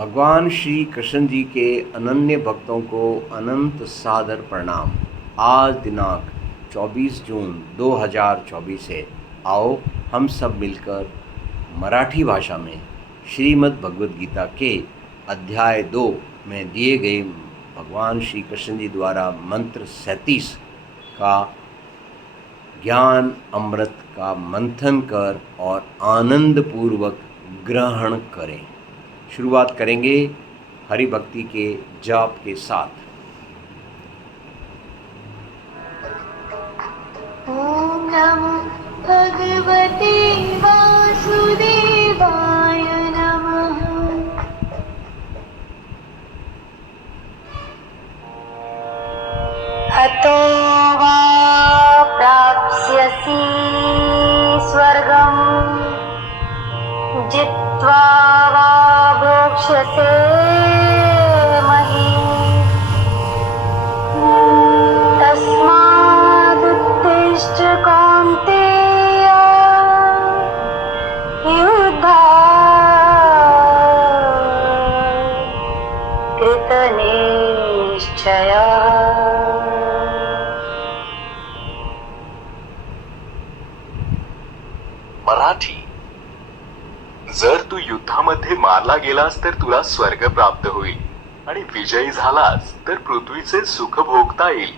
भगवान श्री कृष्ण जी के अनन्य भक्तों को अनंत सादर प्रणाम। आज दिनांक 24 जून 2024 है। आओ हम सब मिलकर मराठी भाषा में श्रीमद् भगवद गीता के अध्याय 2 में दिए गए भगवान श्री कृष्ण जी द्वारा मंत्र 37 का ज्ञान अमृत का मंथन कर और आनंद पूर्वक ग्रहण करें। शुरुआत करेंगे हरि भक्ति के जाप के साथ। ओम नमो भगवते वासुदेवाय नमः। हतो वा प्राप्स्यसि स्वर्गम् जित्वा वा भोक्ष्यसे महीम्। तस्मादुत्तिष्ठ कौन्तेय युद्धाय कृतनिश्चयः। मराठी। जर तू युद्धामध्ये मारला गेलास तर तुला स्वर्ग प्राप्त होईल आणि विजयी झालास तर पृथ्वीचे सुख भोगता येईल।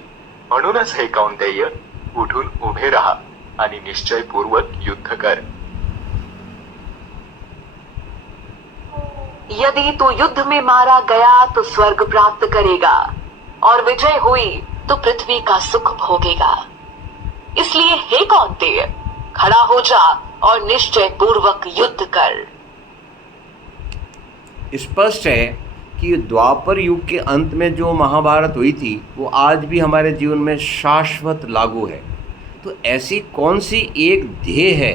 म्हणूनच हे कौंतेय, उठून उभे राहा आणि निश्चयपूर्वक युद्ध कर। यदि तू युद्ध में मारा गया तो स्वर्ग प्राप्त करेगा और विजय हुई तो पृथ्वी का सुख भोगेगा। इसलिए हे कौंतेय, खड़ा हो जा और निश्चय पूर्वक युद्ध कर। स्पष्ट है कि द्वापर युग के अंत में जो महाभारत हुई थी वो आज भी हमारे जीवन में शाश्वत लागू है। तो ऐसी कौन सी एक ध्येय है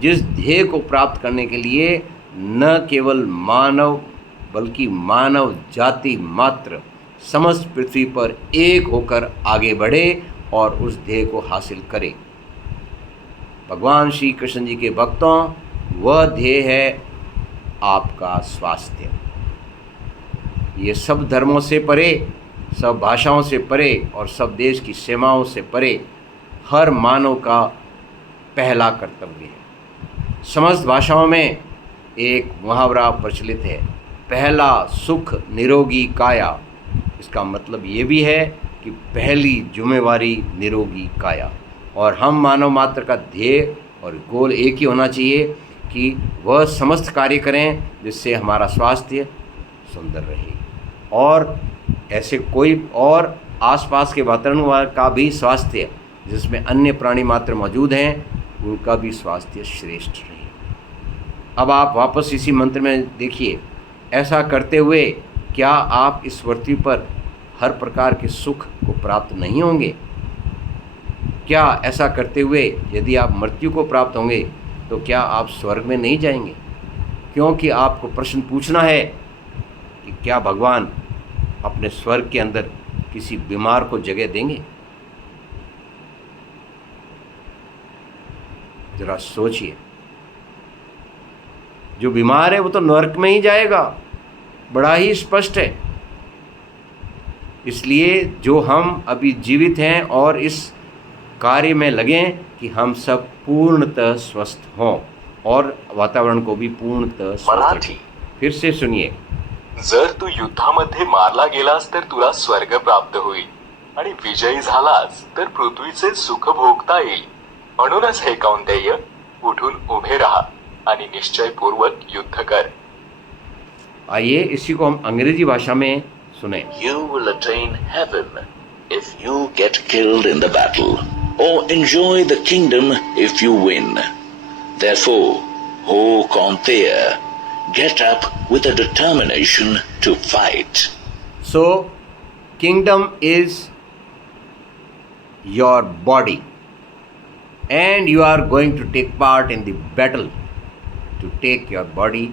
जिस ध्येय को प्राप्त करने के लिए न केवल मानव बल्कि मानव जाति मात्र समस्त पृथ्वी पर एक होकर आगे बढ़े और उस ध्येय को हासिल करे। भगवान श्री कृष्ण जी के भक्तों, वह ध्येय है आपका स्वास्थ्य। ये सब धर्मों से परे, सब भाषाओं से परे और सब देश की सीमाओं से परे हर मानव का पहला कर्तव्य है। समस्त भाषाओं में एक मुहावरा प्रचलित है, पहला सुख निरोगी काया। इसका मतलब ये भी है कि पहली जिम्मेवारी निरोगी काया। और हम मानव मात्र का ध्येय और गोल एक ही होना चाहिए कि वह समस्त कार्य करें जिससे हमारा स्वास्थ्य सुंदर रहे और ऐसे कोई और आसपास के वातावरण का भी स्वास्थ्य जिसमें अन्य प्राणी मात्र मौजूद हैं उनका भी स्वास्थ्य श्रेष्ठ रहे। अब आप वापस इसी मंत्र में देखिए, ऐसा करते हुए क्या आप इस पृथ्वी पर हर प्रकार के सुख को प्राप्त नहीं होंगे? क्या ऐसा करते हुए यदि आप मृत्यु को प्राप्त होंगे तो क्या आप स्वर्ग में नहीं जाएंगे? क्योंकि आपको प्रश्न पूछना है कि क्या भगवान अपने स्वर्ग के अंदर किसी बीमार को जगह देंगे? जरा सोचिए, जो बीमार है वो तो नरक में ही जाएगा, बड़ा ही स्पष्ट है। इसलिए जो हम अभी जीवित हैं और इस कार्य में लगें कि हम सब पूर्णतः स्वस्थ हों और वातावरण को भी पूर्णतः स्वस्थ रखें। फिर से सुनिए, जर तू युद्धामध्ये मारला गेलास तर तुला स्वर्ग प्राप्त होईल आणि विजयी झालास तर पृथ्वीचे सुख भोगता येईल। म्हणूनच हे कौंतेय, उठून उभे राहा आणि निश्चयपूर्वक युद्ध कर। आइए इसी को हम अंग्रेजी भाषा में सुने। You will attain heaven if you get killed in the battle, or enjoy the kingdom if you win. Therefore, O Kaunteya, get up with a determination to fight. So, kingdom is your body, and you are going to take part in the battle to take your body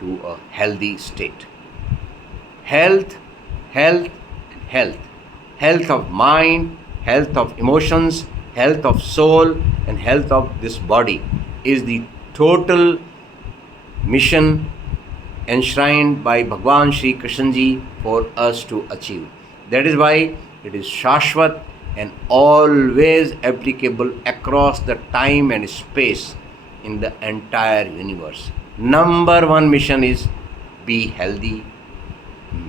to a healthy state. Health, health, health. Health of mind, health of emotions, health of soul, and health of this body is the total mission enshrined by Bhagwan Shri Krishna ji for us to achieve. That is why it is Shashvat and always applicable across the time and space in the entire universe. Number one mission is be healthy,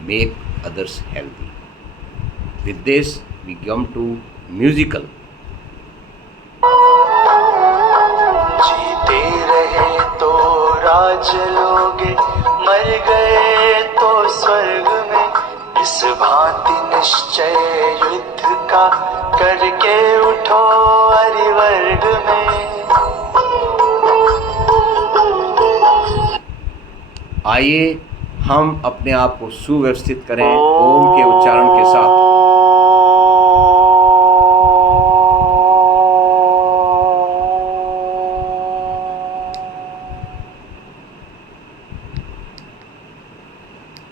make others healthy. With this, we come to musical. जीते रहे तो राज लोगे, मर गए तो स्वर्ग में। इस भांति निश्चय युद्ध का करके उठो हरिवर्ग में। आइए हम अपने आप को सुव्यवस्थित करें ओम के उच्चारण के साथ।